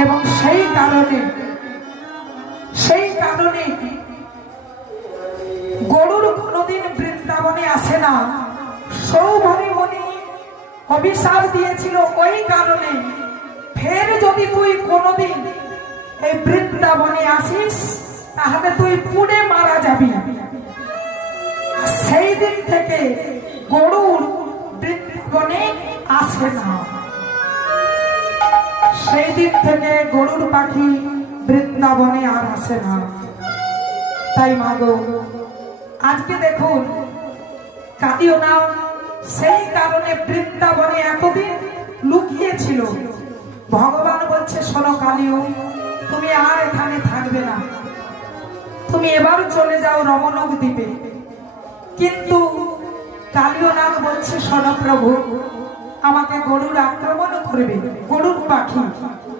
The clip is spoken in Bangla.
এবং সেই কারণে গরুর কোনোদিন বৃন্দাবনে আসে না। সৌভরী মুনি অভিশাপ দিয়েছিল ওই কারণে, ফের যদি তুই কোনোদিন এই বৃন্দাবনে আসিস তাহলে তুই পুড়ে মারা যাবি। সেই দিন থেকে গরুর বৃন্দাবনে আসে না। সেই দিন থেকে গরুর পাখি বৃন্দাবনে আর আসে না। তাই মাগো, আজকে দেখুন, কাঁদিও না। সেই কারণে বৃন্দাবনে এতদিন লুকিয়েছিল। ভগবান বলছে, শোনো কালিও, তুমি আর এখানে থাকবে না, তুমি এবার চলে যাও রমণক দ্বীপে। কিন্তু কালিও নাগ বলছে, শোনো প্রভু, আমাকে গরুর আক্রমণ করবে, গরুর পাখি